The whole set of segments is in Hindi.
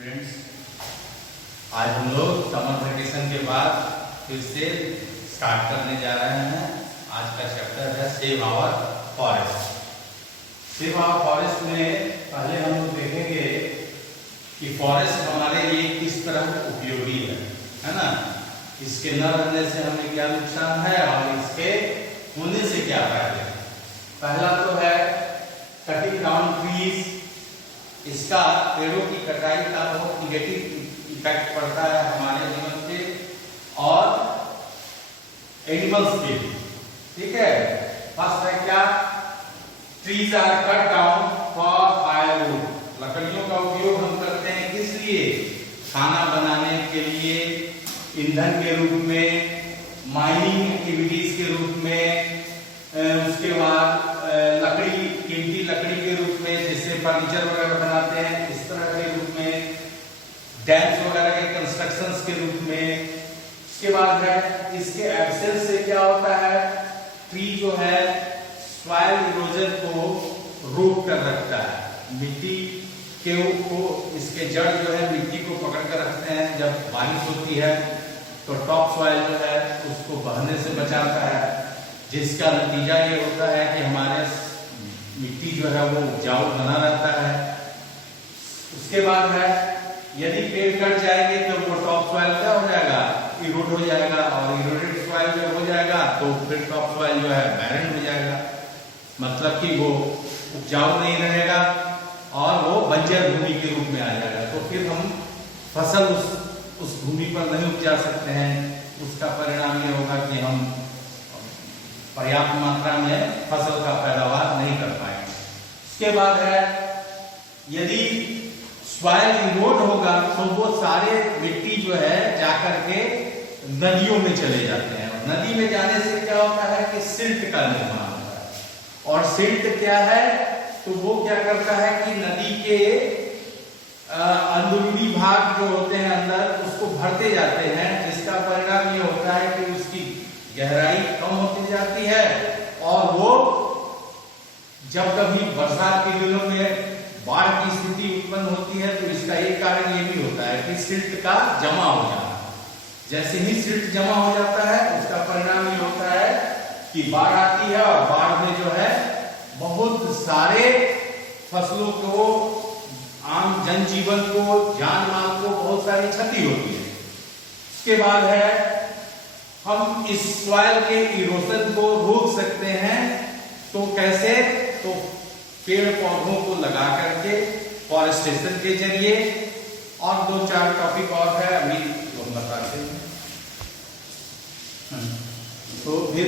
स्टूडेंट्स, आज हम लोग समर वेकेशन के बाद फिर से स्टार्ट करने जा रहे हैं। आज का चैप्टर है save our forest. Save our forest में पहले हम लोग देखेंगे कि फॉरेस्ट हमारे लिए किस तरह उपयोगी है ना। इसके न रहने से हमें क्या नुकसान है और इसके होने से क्या फायदे हैं। पहला तो है कटिंग डाउन ट्रीज। इसका पेड़ों की कटाई का बहुत निगेटिव इफेक्ट पड़ता है हमारे जीवन पे और एनिमल्स पे। ठीक है, फर्स्ट है क्या, trees are cut down for firewood. लकड़ियों का उपयोग हम करते हैं किस लिए, खाना बनाने के लिए, ईंधन के रूप में, माइनिंग एक्टिविटीज के रूप में, उसके बाद लकड़ी, कीमती लकड़ी के रूप में, जिससे फर्नीचर वगैरह बनाते हैं, इस तरह के रूप में, डैम्स वगैरह के कंस्ट्रक्शंस के रूप में। उसके बाद है इसके एब्सेंस से क्या होता है, ट्री जो है सॉइल इरोजन को रोक कर रखता है। मिट्टी के को इसके जड़ जो है मिट्टी को पकड़ कर रखते हैं। जब बारिश होती है तो टॉप सॉइल जो है उसको बहने से बचाता है, जिसका नतीजा ये होता है कि हमारे मिट्टी जो है वो उपजाऊ बना रहता है। उसके बाद है यदि पेड़ कट जाएंगे तो वो टॉप सॉइल क्या हो जाएगा, इरोड हो जाएगा, और इरोडेड सॉइल जो हो जाएगा तो फिर टॉप सॉइल जो है बैरन हो जाएगा, मतलब कि वो उपजाऊ नहीं रहेगा और वो बंजर भूमि के रूप में आ जाएगा। तो फिर हम फसल उस भूमि पर नहीं उपजा सकते हैं। उसका परिणाम ये होगा कि हम पर्याप्त मात्रा में फसल का पैदावार नहीं कर पाएंगे। उसके बाद है यदि सॉइल इरोड होगा तो वो सारे मिट्टी जो है जाकर के नदियों में चले जाते हैं। नदी में जाने से क्या होता है कि सिल्ट का निर्माण होता है, और सिल्ट क्या है तो वो क्या करता है कि नदी के अंदरूनी भाग जो होते हैं अंदर उसको भरते जाते हैं, जिसका परिणाम ये होता है कि उसकी गहराई कम होती जाती है और वो जब कभी बरसात के दिनों में बाढ़ की स्थिति उत्पन्न होती है तो इसका एक कारण ये भी होता है कि सिल्ट का जमा हो जाना। जैसे ही सिल्ट जमा हो जाता है उसका परिणाम ये होता है कि बाढ़ आती है और बाढ़ में जो है बहुत सारे फसलों को, आम जनजीवन को, जान माल को बहुत सारी क्षति होती है। उसके बाद है हम इस सॉइल के इरोजन को रोक सकते हैं। तो कैसे, तो पेड़ पौधों को लगा करके, फॉरेस्टेशन के जरिए, और दो चार टॉपिक और है अभी तो हम बताते हैं। तो फिर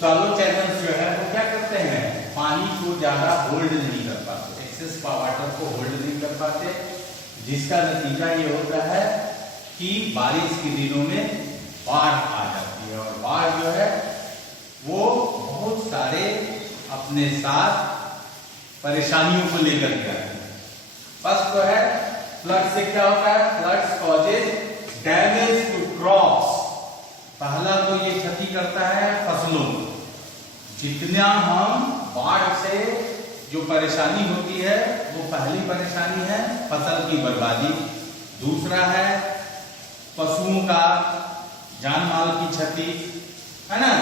सोलो चैनल्स जो है वो क्या करते हैं, पानी को ज्यादा होल्ड नहीं कर पाते, एक्सेस वाटर को होल्ड नहीं कर पाते, जिसका नतीजा ये होता है कि बारिश के दिनों में बाढ़ आ जाती है। और बाढ़ जो है वो बहुत सारे अपने साथ परेशानियों को लेकर के आते हैं। फर्स्ट तो है फ्लड से क्या होता है, floods causes damage to crops. पहला तो ये क्षति करता है फसलों को। जितना हम बाढ़ से जो परेशानी होती है वो पहली परेशानी है फसल की बर्बादी। दूसरा है पशुओं का जान माल की क्षति, है ना।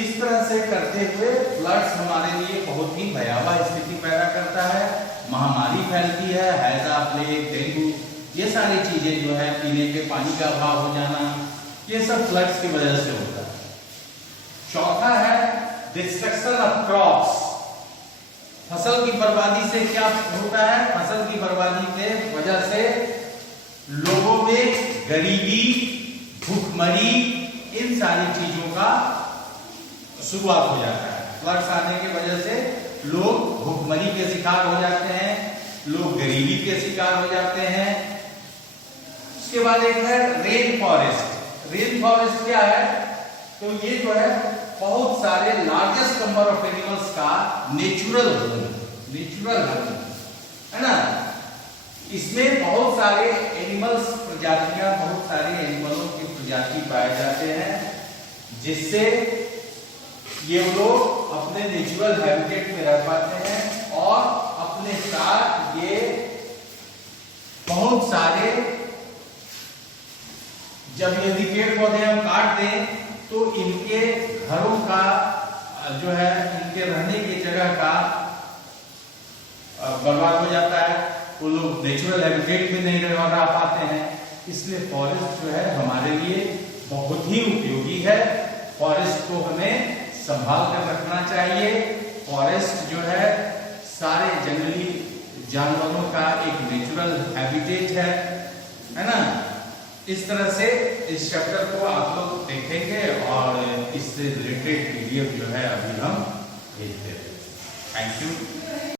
इस तरह से करते हुए फ्लड्स हमारे लिए बहुत ही भयावह स्थिति पैदा करता है। महामारी फैलती है, हैजा, प्लेग, डेंगू, ये सारी चीजें जो है, पीने के पानी का अभाव हो जाना, ये सब फ्लड्स की वजह से होता है। चौथा है डिस्ट्रक्शन ऑफ क्रॉप्स। फसल की बर्बादी से क्या होता है, फसल की बर्बादी के वजह से लोगों में गरीबी, भूखमरी, इन सारी चीजों का शुरुआत हो जाता है। फ्लड्स आने की वजह से लोग भूखमरी के शिकार हो जाते हैं, लोग गरीबी के शिकार हो जाते हैं। उसके बाद एक है रेन फॉरेस्ट। रेन फॉरेस्ट क्या है, तो ये जो है बहुत सारे लार्जेस्ट नंबर ऑफ एनिमल्स का नेचुरल होम है ना। इसमें बहुत सारे एनिमल्स प्रजातियां, बहुत सारे एनिमलों की प्रजाति पाए जाते हैं, जिससे ये लोग अपने नेचुरल हैबिटेट में रह पाते हैं और अपने साथ ये बहुत सारे, जब यदि पेड़ पौधे हम काट दें तो इनके घरों का जो है, इनके रहने की जगह का बर्बाद हो जाता है, वो लोग नेचुरल हैबिटेट में नहीं रह पाते हैं। इसलिए फॉरेस्ट जो है हमारे लिए बहुत ही उपयोगी है। फॉरेस्ट को हमें संभाल कर रखना चाहिए। फॉरेस्ट जो है सारे जंगली जानवरों का एक नेचुरल हैबिटेट है ना। इस तरह से इस चैप्टर को आप लोग देखेंगे और इससे रिलेटेड पीडीएफ जो है अभी हम भेजते हैं। Thank you.